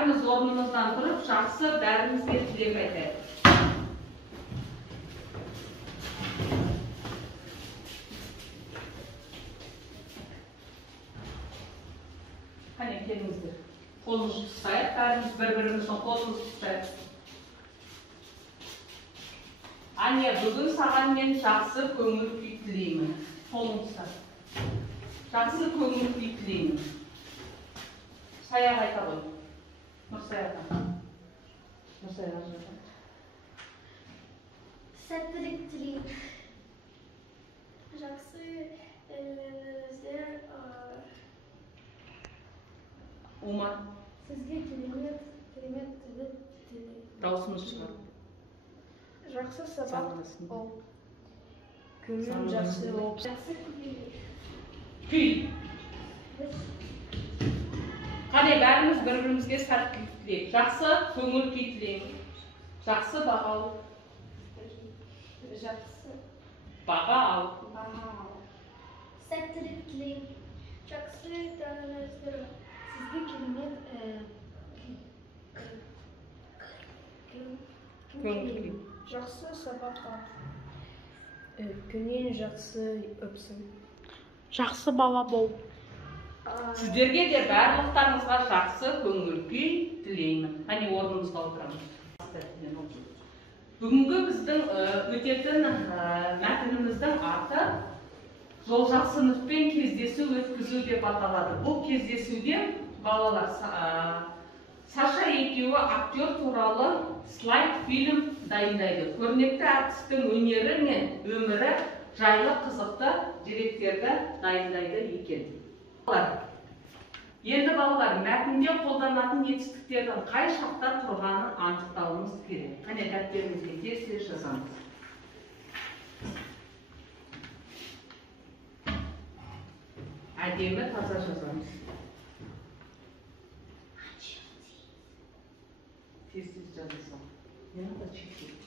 Bәріміз орнымыздан тұрып, жақсы бәрімізге тілек айтайық. Қане келіңіздер. Қолымызды ұстайық, бәріміз бір-біріміздің қолымызды ұстайық. Ане, бүгін саған мен жақсы көңіл күй тілеймін. Қолыңды ұста. Жақсы көңіл күй тілеймін. Саяқ айта ғой. Нұрсаяқ. Нұрсаяқ айта. Сәттілік тілеймін. Жақсы өміріңіздер. Умар. Сізге керемет тілек тілеймін. Даусымыз шығар. Жақсы сабақ ол. Көңіл жақсы ол. Жақсы Күй. Қане бәріміз бір-бірімізге сәттілік тілейік. Жақсы көңіл күй тілеймін. Жақсы баға ал. Жақсы Баға ал. сәттілік тілеймін. Жақсы өміріңіздер. Сізге керемет Көңіл күй. жақсы сабаққа. Күнен жақсы өпсін. Жақсы бала бол. Сіздерге де барлықтарыңызға жақсы көңіл күй тілеймін. Қане орнымызға отырамыз. Бүгінгі біздің өтетін мәтініміздің аты Жолжақсыновпен кездесу өткізу деп аталады. Бұл кездесуден балалар Саша екеуі актер туралы слайд фильм дайындайды. Көрнекті әртістің өнері мен өмірі жайлы қызықты деректерді дайындайды екен. Енді балалар, мәтінде қолданатын етістіктердің қай шақта тұрғанын анықтауымыз керек. Қане дәптерімізге тез жазамыз. Әдемі таза жазамыз. Тез жазылса. Не надо чистить.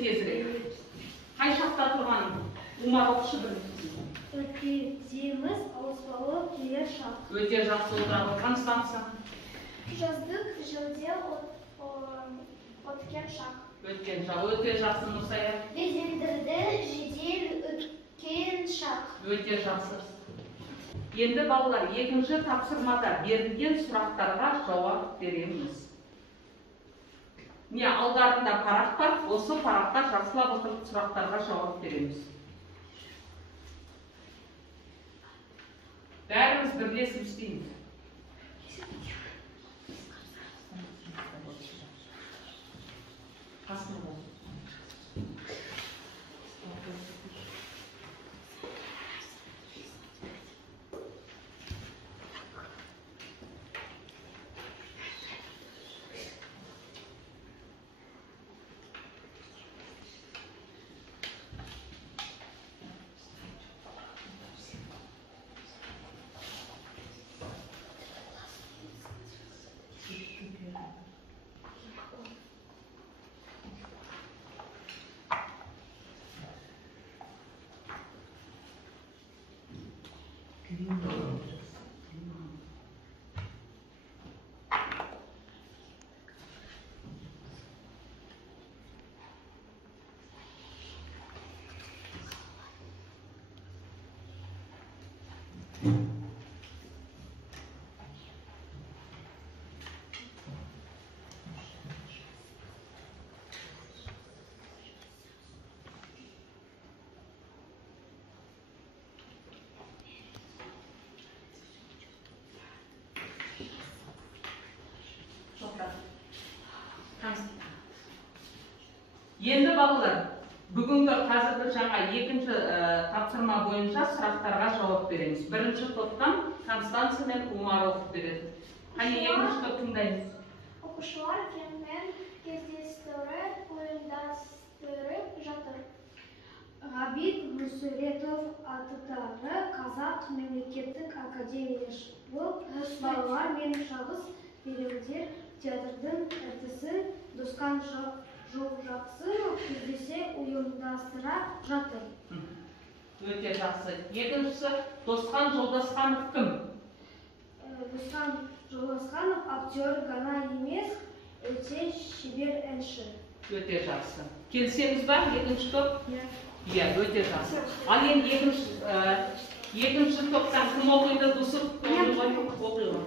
Тезірек. Қай шақта тұрғанын Умар оқышы білмейсің. Өткіземіз ауыспалы келер шақ. Өте жақсы отырады. Констанция. Жаздық жылде өткен шақ. Өткен шақ. Өте жақсы Нұрсая. Безендірді жедел өткен шақ. Өте жақсы. Енді балалар, екінші тапсырмада берілген сұрақтарға жауап береміз. Не алдарында парақ бар, осы параққа жақсылап отырып сұрақтарға жауап береміз. Бәріміз бірлесіп істейміз. Енді балалар, бүгінгі қазіргі жаңа екінші тапсырма бойынша сұрақтарға жауап береміз. Бірінші топтан Констанция мен Умар оқып береді. Қане екінші топ тыңдаймыз. Оқушылар кеңмен кездестіріп, ұйымдастырып жатыр. Ғабит Мүсіретов атындағы Қазақ мемлекеттік академиясы балалар мен шағыс фильмдер театрдың әртісі Досқан Жолжақсынов кездесе ұйымдастыра жатыр. Өте жақсы. Екіншісі Досқан Жолдасқанов кім? Досқан Жолдасқанов актер ғана емес, өте шебер әнші. Өте жақсы. Келісеміз ба? Екінші топ? Иә, өте жақсы. Ал енді екінші топтан кім оқиды? Дұсып оқиды.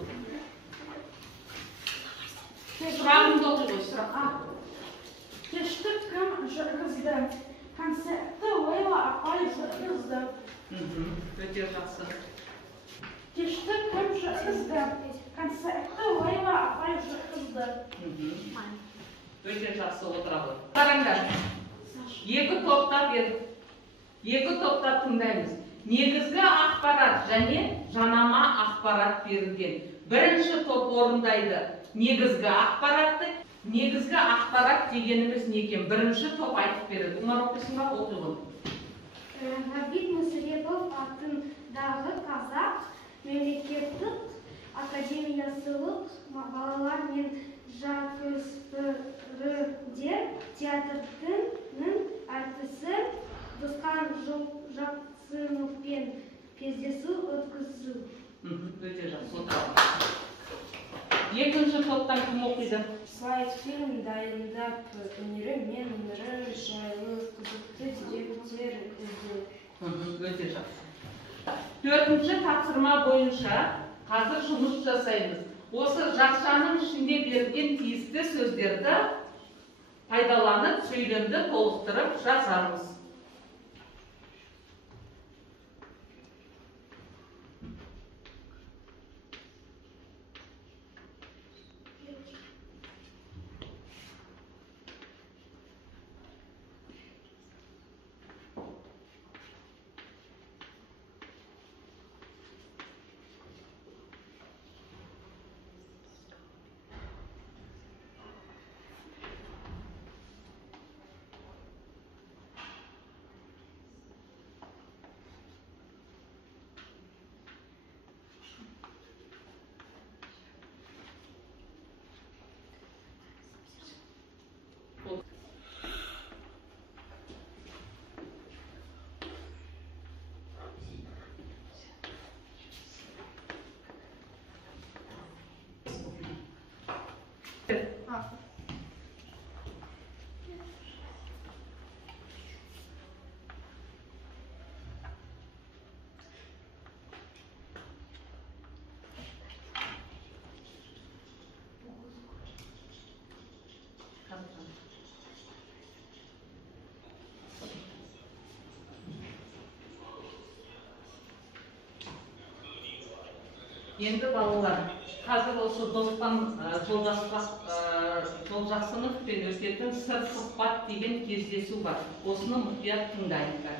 Сұрағымды оқиды, сұрақ. Кештік кім жүргізді? Концертті Лейла апай жүргізді. Өте жақсы. Кештік кім жүргізді? Концертті Лейла апай жүргізді. Өте жақсы отырады. Қараңдар. Екі топта тыңдаймыз. Негізгі ақпарат және жанама ақпарат берілген. Бірінші топ орындайды негізгі ақпаратты. Негізгі ақпарат дегеніміз не екен? Бірінші топ айтып береді. Умар оқисың ба? Оқиғын. Ғабит Мүсірепов атындағы Қазақ мемлекеттік академиясылық балалар мен жасөспірімдер театрының әртісі Досқан Жолжақсыновпен кездесу өткізу. Өте жақсы отырады. Екінші топтан кім оқиды? Слайд фильм дайындап өнері мен өмірі жайлы қызықты деректер іздеу. Өте жақсы. Төртінші тапсырма бойынша қазір жұмыс жасаймыз. Осы жақшаның ішінде берген тиісті сөздерді пайдаланып, сөйлемді толықтырып жазамыз. Енді балалар, қазір осы Досқан Жолжақсыновпен өтетін сыр сұхбат деген кездесу бар. Осыны мұқият тыңдайыңдар.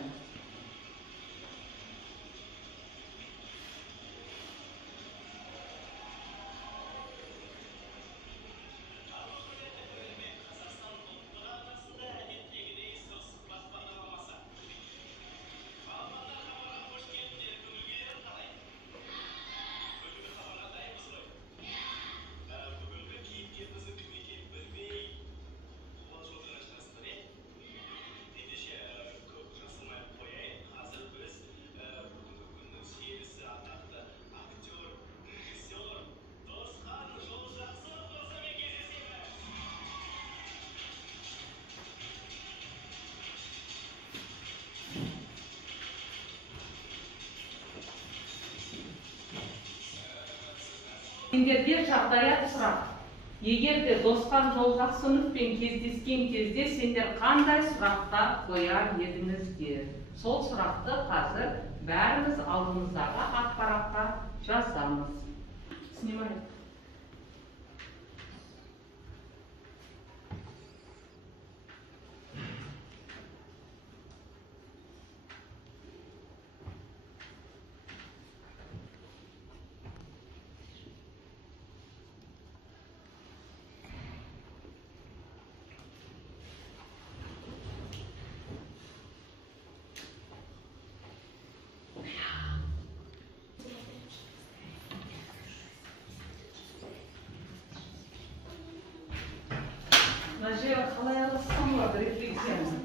Сендерге жағдаят сұрақ. Егер де Досқан Жолжақсыновпен кездескен кезде сендер қандай сұрақта қояр едіңіздер? Сол сұрақты қазір бәріміз алдымыздағы ақпаратқа жазамыз. Снимай. же қалай алсам болады рефлексияны.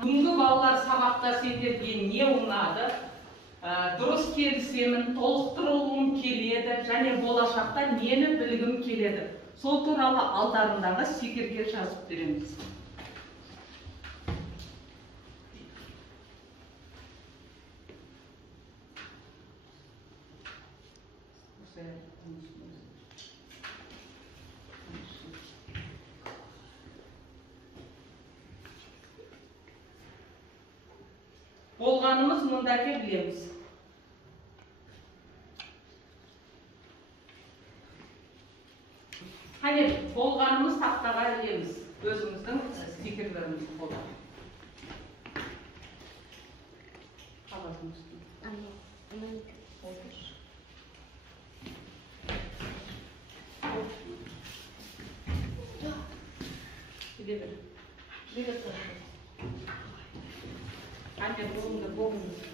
Бүгінгі балалар сабақта сендерге не ұнады? Дұрыс келісемін, толықтыруым келеді және болашақта нені білгім келеді. Сол туралы алдарындағы стикерге жазып береміз. Болғанымыз мұндаке білеміз. Қане, болғанымыз тақтаға ілеміз. Өзіміздің стикерлерімізді қолданып. Қағаздың үстіне. Келе бер. Қане, болыңды, болыңды.